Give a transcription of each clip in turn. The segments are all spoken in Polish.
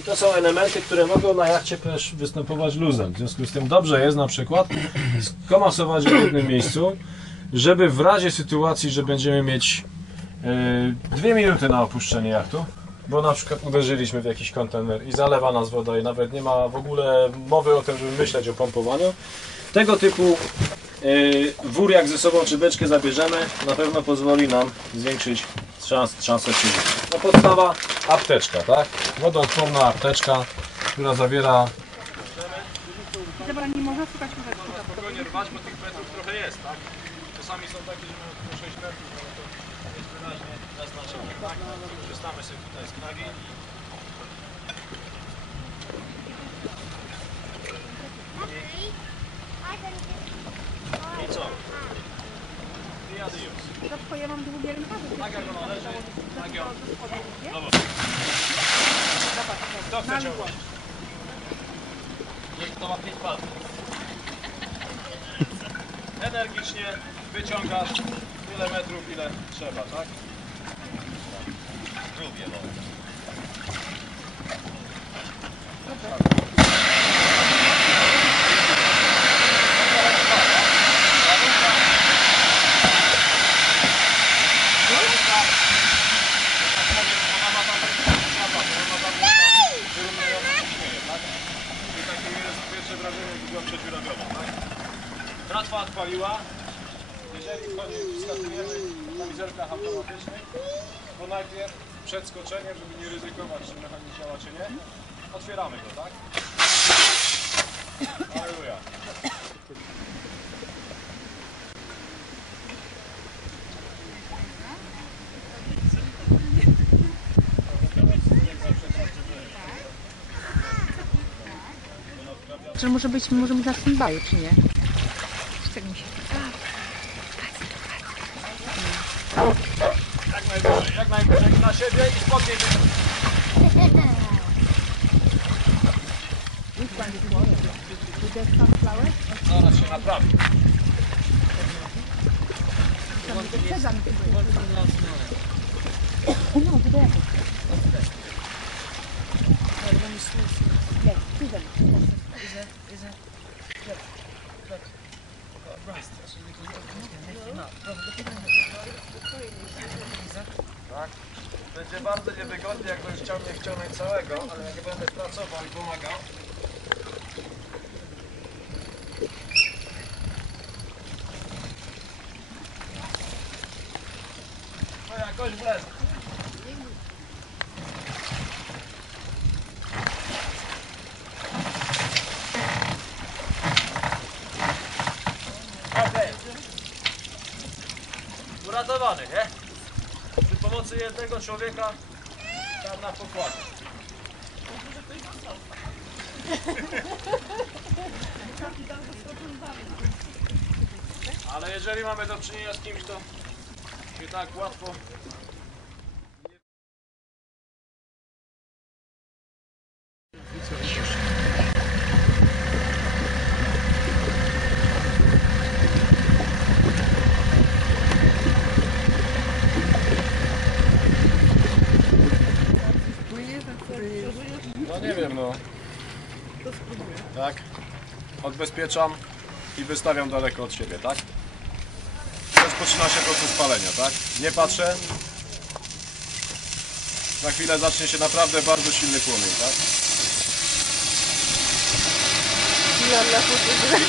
I to są elementy, które mogą na jachcie też występować luzem. W związku z tym dobrze jest na przykład skomasować w jednym miejscu, żeby w razie sytuacji, że będziemy mieć e, dwie minuty na opuszczenie jachtu, bo na przykład uderzyliśmy w jakiś kontener i zalewa nas woda i nawet nie ma w ogóle mowy o tym, żeby myśleć o pompowaniu. Tego typu e, wór jak ze sobą czy beczkę zabierzemy, na pewno pozwoli nam zwiększyć szans, szansę przeżycia. No podstawa apteczka, tak? Wodoodporna apteczka, która zawiera Dobra, nie można szukać łóżeczki. spokojnie rwać, bo tych metrów trochę jest, tak? Czasami są takie, że mamy tylko 6 metrów, ale to jest wyraźnie zaznaczone, tak? Korzystamy sobie tutaj z knagi twoje mam długie rękawy. Tak jak ona leży, tak ją. Dobra. Kto chce ciągnąć? To ma 5 palców. Energicznie wyciągasz tyle metrów, ile trzeba, tak? Lubię, no. Ona ma tam szapa, ona ma tam wyrównujące ciśnienie, tak? I takie jest pierwsze wrażenie, jak była przedziurawiona, tak? Tratwa odpaliła. Jeżeli wchodzi, wskazujemy kamizelkach automatycznych, to najpierw przed skoczeniem, żeby nie ryzykować, czy mechanizm działa, czy nie, otwieramy go, tak? Aleluja. Czy może być, może być na stand-by, czy nie? Tak mi się Jak najwyżej, jak najwyżej na siebie i wyjść. Zaraz się naprawi. Tak? Będzie bardzo niewygodnie, jak chciał mnie wciągnąć całego, ale jak będę pracował i pomagał. No jakoś wlezł. Uratowany, nie? Pomocy jednego człowieka tam na pokładzie. Ale jeżeli mamy do czynienia z kimś, to nie tak łatwo. No nie Tak. Odbezpieczam i wystawiam daleko od siebie, tak? Rozpoczyna się proces palenia, tak? Nie patrzę. Za chwilę zacznie się naprawdę bardzo silny płomień, tak?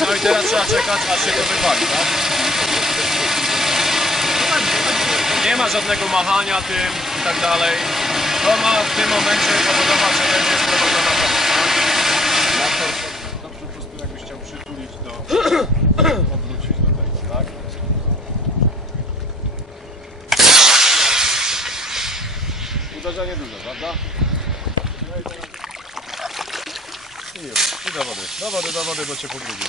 No i teraz trzeba czekać, aż się to wypali, tak? Nie ma żadnego machania tym i tak dalej. To ma w tym momencie powodować, że będzie sprowadzona pomoc, tak? Motor to po prostu jakbyś chciał przytulić do... odwrócić do tego, tak? Uderzenie duże, prawda? I. I do wody. Do wody, do wody, bo cię pobrudzi.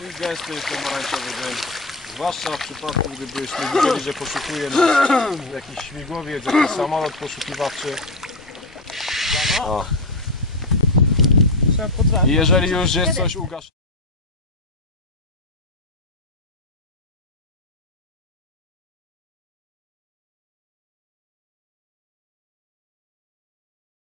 I gęsty jest pomarańczowy dym. Zwłaszcza w przypadku, gdybyśmy widzieli, że poszukuje nas jakiś śmigłowiec, jakiś samolot poszukiwawczy. O. I jeżeli już jest coś ugaszone.